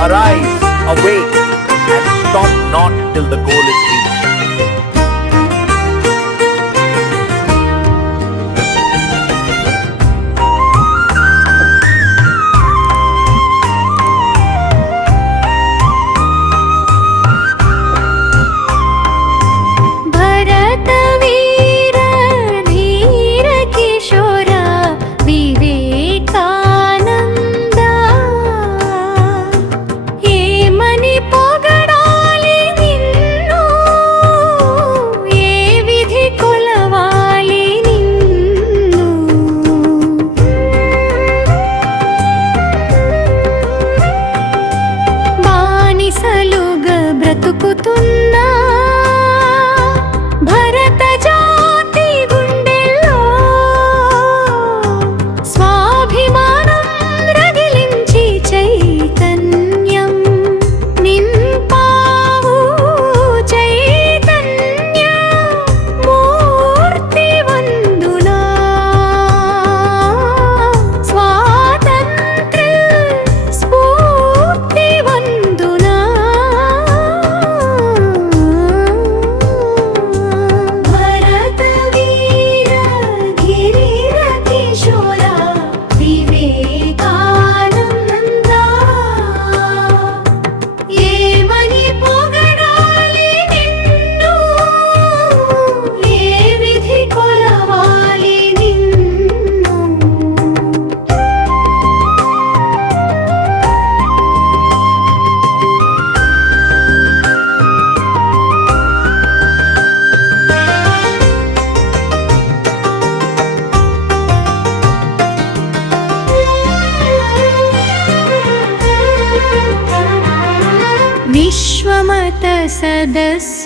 Arise, awake, and stop not till the goal is reached. सदस्य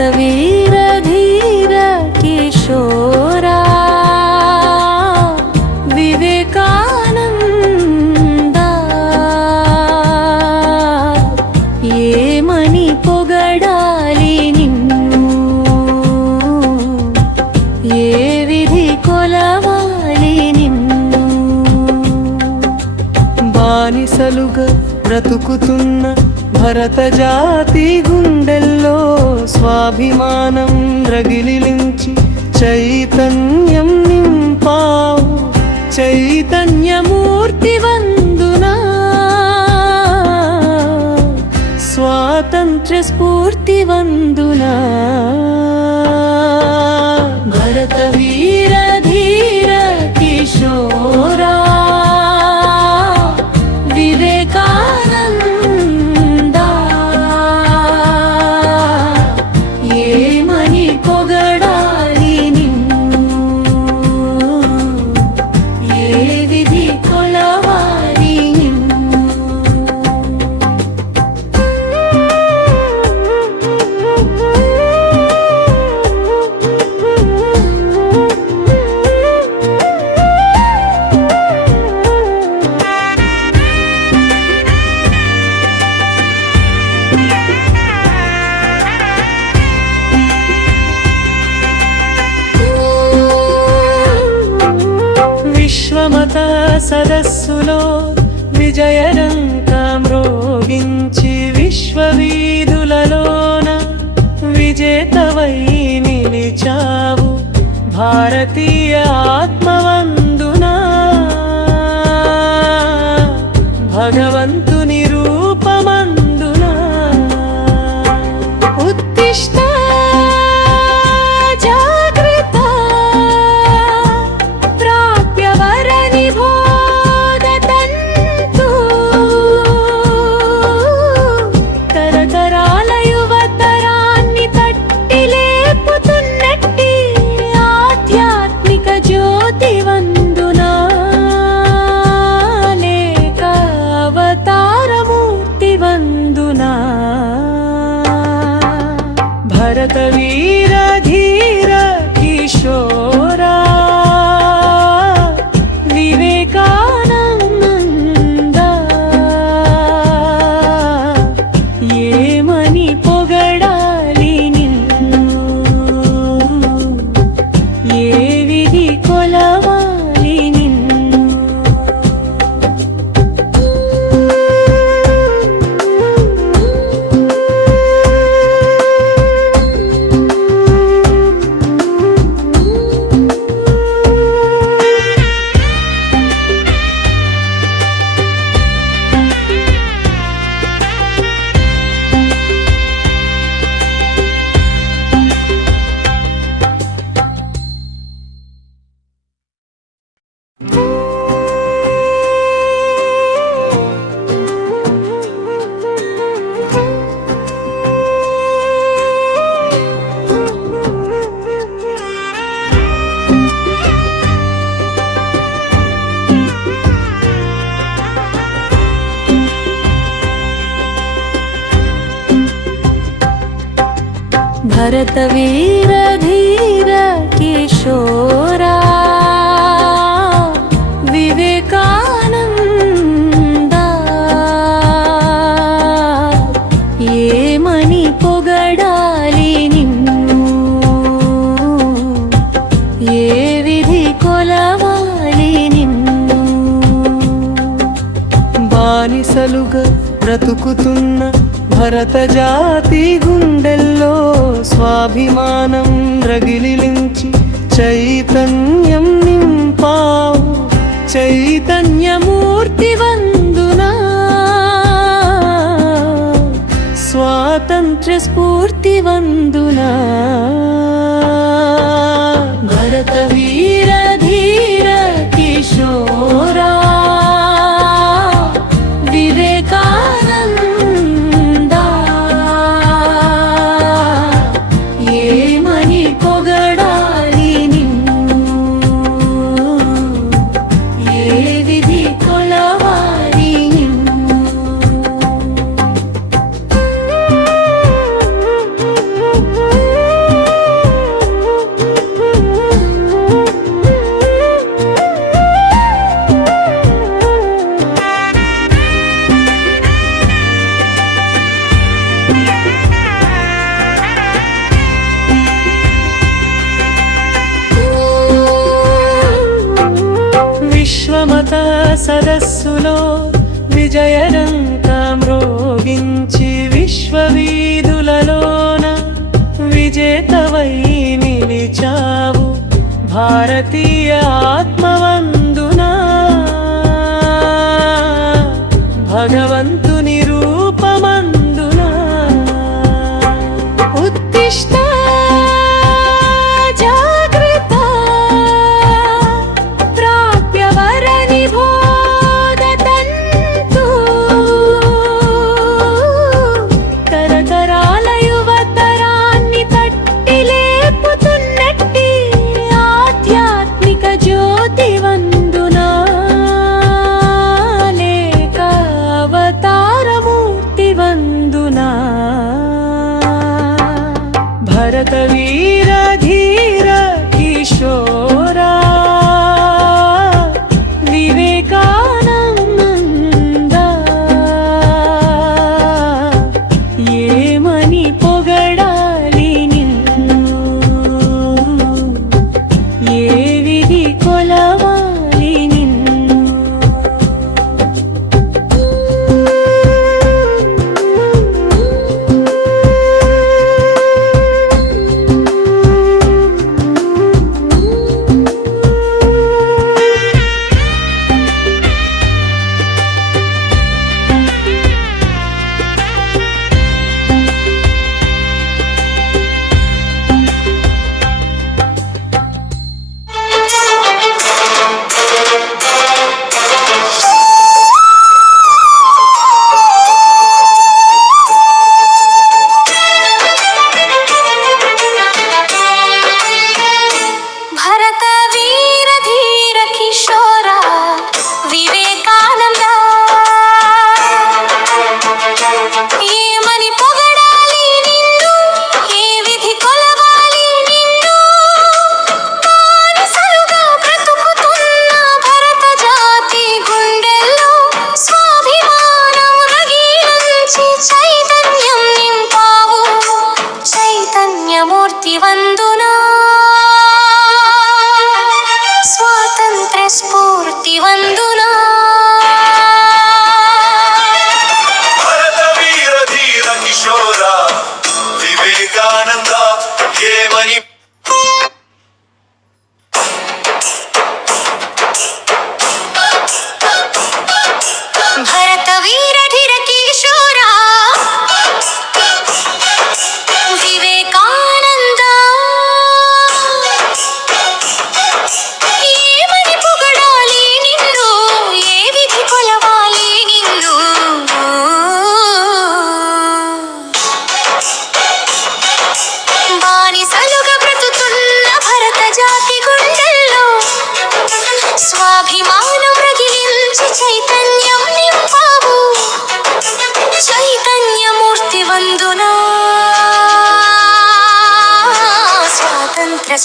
भरतवीरधीर किशोरा వివేకానందా ఏమని పొగడాలి నిన్ను ఏ విధి కొలవాలి నిన్ను బానిసలుగా బ్రతుకుతున్న భరత జాతి గుండెల్లో స్వాభిమానం రగిలించి చైతన్యం నింపావు. చైతన్యమూర్తి వందునా. స్వాతంత్ర్య స్ఫూర్తి వందు நீ போக సదస్సులో విజయరంకామ్రోగించి విశ్వవీధులలోన విజేతవై నిలిచావు భారతీయ ఆత్మవందున. భగవంతుని రూపమందున. ఉత్తిష్ట भरतवीरधीर किशोरा विवेकानन्दा ఏమని పొగడాలి నిన్ను ఏ విధి కొలవాలి నిన్ను బానిసలుగా బ్రతుకుతున్న భరత జాతి గుండెల్లో స్వాభిమానం రగిలించి చైతన్యం నింపావు. చైతన్యమూర్తి వందునా. స్వాతంత్ర్య స్ఫూర్తి వందునా. సరస్సులో విజయరంకా మ్రోగించి విశ్వవీధులలోన విజేతవై నిలిచావు. భారతీయ ఆత్మవంత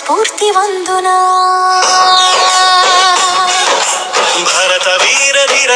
స్ఫూర్తి వందునా. భరత వీర ధీర